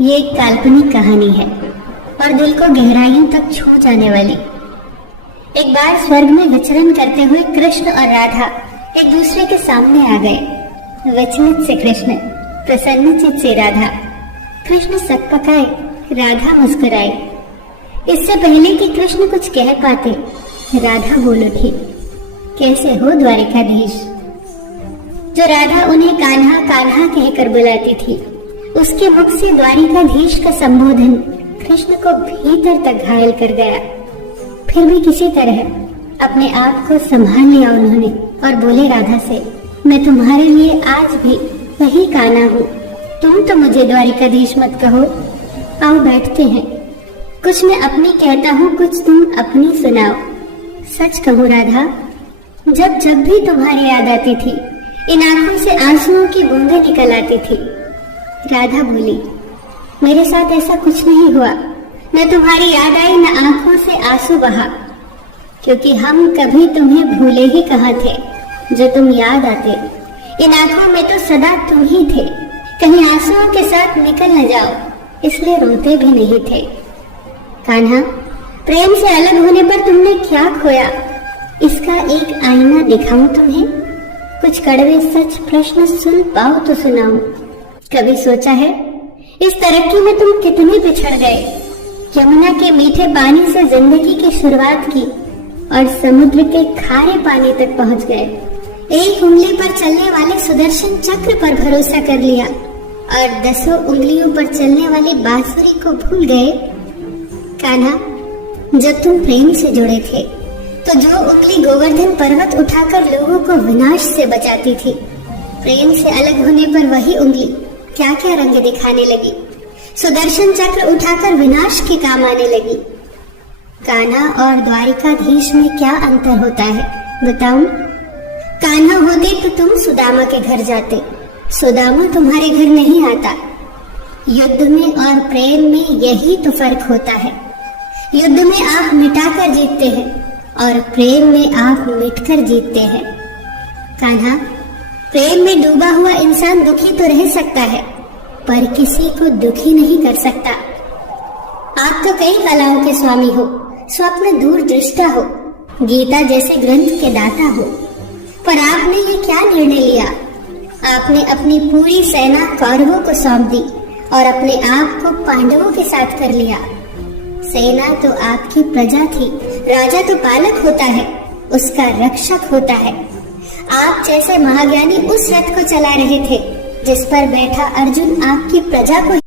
ये एक काल्पनिक कहानी है और दिल को गहराइयों तक छू जाने वाली। एक बार स्वर्ग में विचरण करते हुए कृष्ण और राधा एक दूसरे के सामने आ गए। विचलित से कृष्ण, प्रसन्नचित से राधा। कृष्ण सकपकाए, राधा मुस्कुराई। इससे पहले कि कृष्ण कुछ कह पाते, राधा बोल उठी, कैसे हो द्वारिकाधीश। जो राधा उन्हें कान्हा कान्हा कहकर बुलाती थी, उसके मुख से द्वारिकाधीश का संबोधन कृष्ण को भीतर तक घायल कर गया। फिर भी किसी तरह अपने आप को संभाल लिया उन्होंने और बोले राधा से, मैं तुम्हारे लिए आज भी वही कान्हा हूँ। तुम तो मुझे द्वारिकाधीश मत कहो। आओ बैठते हैं। कुछ मैं अपनी कहता हूँ, कुछ तुम अपनी सुनाओ। सच कहूँ राधा, जब जब भी तुम्हारी याद आती थी, इन आंखों से आंसुओं की बूंदें निकल आती थी। राधा बोली, मेरे साथ ऐसा कुछ नहीं हुआ। न तुम्हारी याद आई, न आंखों से आंसू बहा, क्योंकि हम कभी तुम्हें भूले ही कहाँ थे। जो तुम याद आते, इन आंखों में तो सदा तुम ही थे। कहीं आंसुओं के साथ निकल न जाओ, इसलिए रोते भी नहीं थे। कान्हा, प्रेम से अलग होने पर तुमने क्या खोया, इसका एक आईना दिखाऊं तुम्हें। कुछ कड़वे सच प्रश्न सुन पाओ तो सुनाऊं। कभी सोचा है इस तरक्की में तुम कितने पिछड़ गए। यमुना के मीठे पानी से जिंदगी की शुरुआत की और समुद्र के खारे पानी तक पहुंच गए। एक उंगली पर चलने वाले सुदर्शन चक्र पर भरोसा कर लिया और 10 उंगलियों पर चलने वाली बांसुरी को भूल गए। कान्हा, जब तुम प्रेम से जुड़े थे तो जो उंगली गोवर्धन पर्वत उठाकर लोगों को विनाश से बचाती थी, प्रेम से अलग होने पर वही उंगली क्या क्या रंग दिखाने लगी। सुदर्शन चक्र उठाकर विनाश के काम आने लगी। कान्हा और द्वारिकाधीश में क्या अंतर होता है बताऊं? कान्हा होते तो तुम सुदामा के घर जाते, सुदामा तुम्हारे घर नहीं आता। युद्ध में और प्रेम में यही तो फर्क होता है। युद्ध में आप मिटाकर जीतते हैं और प्रेम में आप मिटकर जीतते हैं। कान्हा, प्रेम में डूबा हुआ इंसान दुखी तो रह सकता है, पर किसी को दुखी नहीं कर सकता। आप तो कई कलाओं के स्वामी हो, स्वप्न दूरदृष्टा हो, गीता जैसे ग्रंथ के दाता हो, पर आपने ये क्या निर्णय लिया? आपने अपनी पूरी सेना कौरवों को सौंप दी और अपने आप को पांडवों के साथ कर लिया। सेना तो आपकी प्रजा थी, राजा तो पालक होता है, उसका रक्षक होता है। आप जैसे महाज्ञानी उस रथ को चला रहे थे जिस पर बैठा अर्जुन आपकी प्रजा को